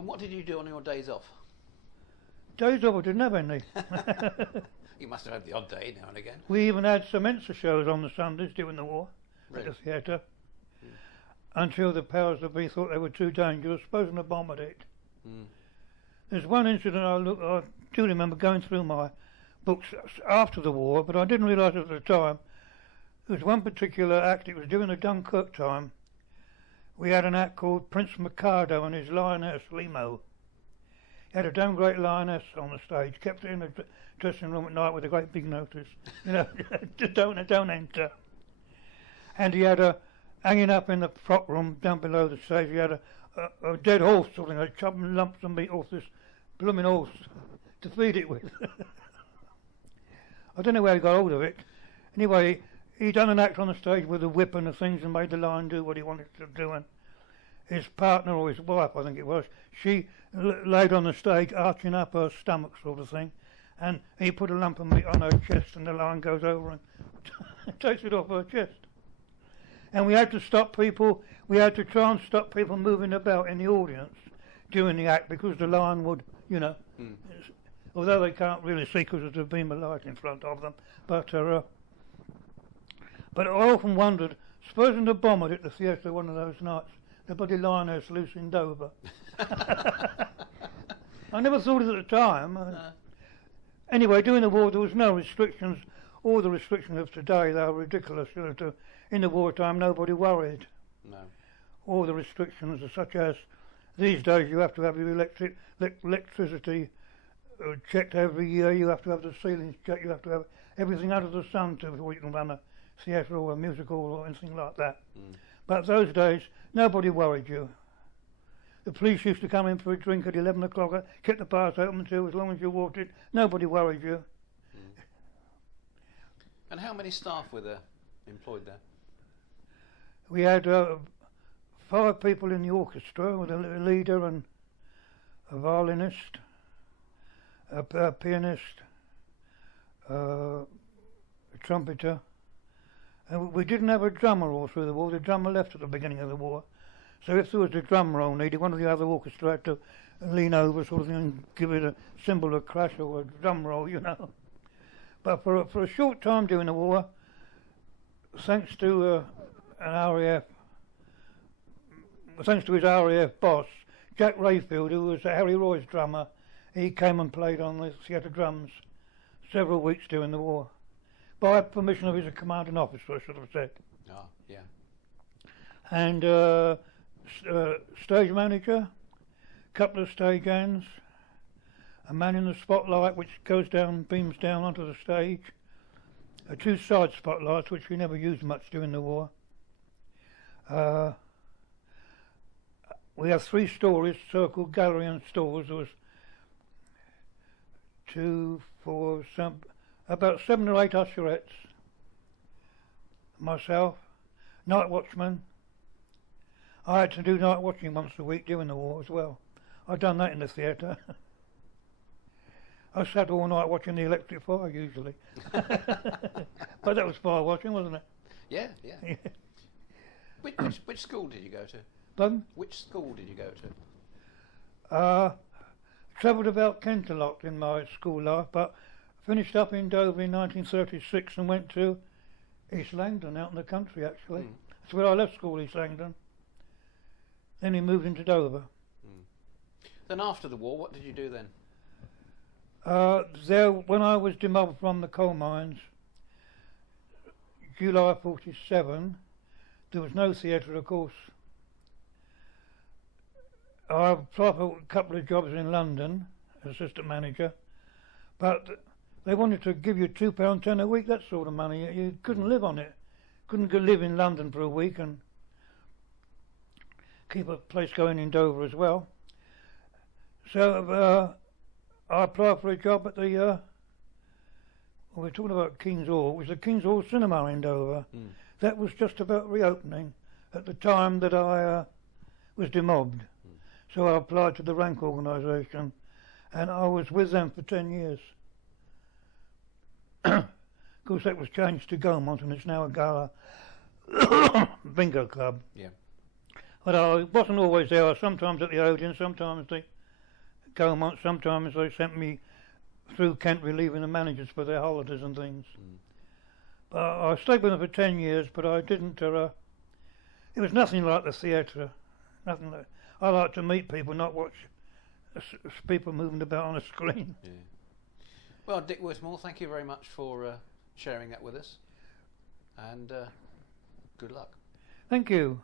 And what did you do on your days off? Days off, I didn't have any. You must have had the odd day now and again. We even had some Mensa shows on the Sundays during the war Really? at the theatre. Until the powers that be thought they were too dangerous, supposing to bomb at it. There's one incident I do remember going through my books after the war, but I didn't realise at the time. There was one particular act, it was during the Dunkirk time. We had an act called Prince Mikado and his lioness Limo. He had a damn great lioness on the stage, kept it in the dressing room at night with a great big notice, you know, don't enter. And he had a hanging up in the frock room down below the stage, he had a dead horse, sort of, chopping lumps of meat off this blooming horse to feed it with. I don't know where he got hold of it. Anyway, he done an act on the stage with a whip and the things and made the lion do what he wanted to do. And his partner, or his wife, I think it was, she laid on the stage, arching up her stomach, sort of thing. And he put a lump of meat on her chest, and the lion goes over and takes it off her chest. And we had to stop people, we had to try and stop people moving about in the audience during the act, because the lion would, you know, although they can't really see because there's a beam of light in front of them. But I often wondered, supposing the bomb had hit the theatre one of those nights, the bloody lioness loose in Dover. I never thought it at the time. Anyway, during the war there was no restrictions. All the restrictions of today, they were ridiculous. You know, in the wartime nobody worried. No. All the restrictions are such as, these days you have to have your electricity checked every year, you have to have the ceilings checked, you have to have everything out of the sun before you can run a theatre or a musical or anything like that. But those days, nobody worried you. The police used to come in for a drink at 11 o'clock, kept the bars open until as long as you walked it, nobody worried you. And how many staff were there employed there? We had 5 people in the orchestra, with a leader and a violinist, a pianist, a trumpeter. And we didn't have a drummer all through the war. The drummer left at the beginning of the war. So if there was a drum roll needed, one of the other orchestra had to lean over sort of thing and give it a cymbal a crash or a drum roll, you know. But for a short time during the war, thanks to his RAF boss, Jack Rayfield, who was Harry Roy's drummer, he came and played on the theatre drums several weeks during the war. By permission of his commanding officer, I should have said. Oh, yeah. And stage manager, couple of stage hands, a man in the spotlight which goes down, beams down onto the stage, 2 side spotlights which we never used much during the war. We have 3 stories, circle, gallery and stalls. There was 2, 4, about 7 or 8 usherettes, myself, night watchman. I had to do night watching once a week during the war as well. I'd done that in the theatre. I sat all night watching the electric fire usually. But that was fire watching, wasn't it? Yeah. Which school did you go to? Pardon? Which school did you go to? Travelled about Kent a lot in my school life, but finished up in Dover in 1936 and went to East Langdon, out in the country actually. That's where I left school, East Langdon. Then he moved into Dover. Then after the war, what did you do then? There, when I was demobbed from the coal mines, July 47, there was no theatre, of course. I applied for a couple of jobs in London, assistant manager, but they wanted to give you £2.10 a week, that sort of money. You couldn't live on it. Couldn't live in London for a week and keep a place going in Dover as well. So I applied for a job at the, we're talking about King's Hall. It was the King's Hall Cinema in Dover. That was just about reopening at the time that I was demobbed. So I applied to the Rank organisation and I was with them for 10 years. Of course that was changed to Gaumont and it's now a gala bingo club. Yeah. But I wasn't always there. I was sometimes at the Odeon, sometimes the Gaumont, sometimes they sent me through Kent relieving the managers for their holidays and things. I stayed with them for 10 years, but I didn't. It was nothing like the theatre. Nothing like. I like to meet people, not watch people moving about on a screen. Yeah. Well, Dick Whittamore, thank you very much for sharing that with us, and good luck. Thank you.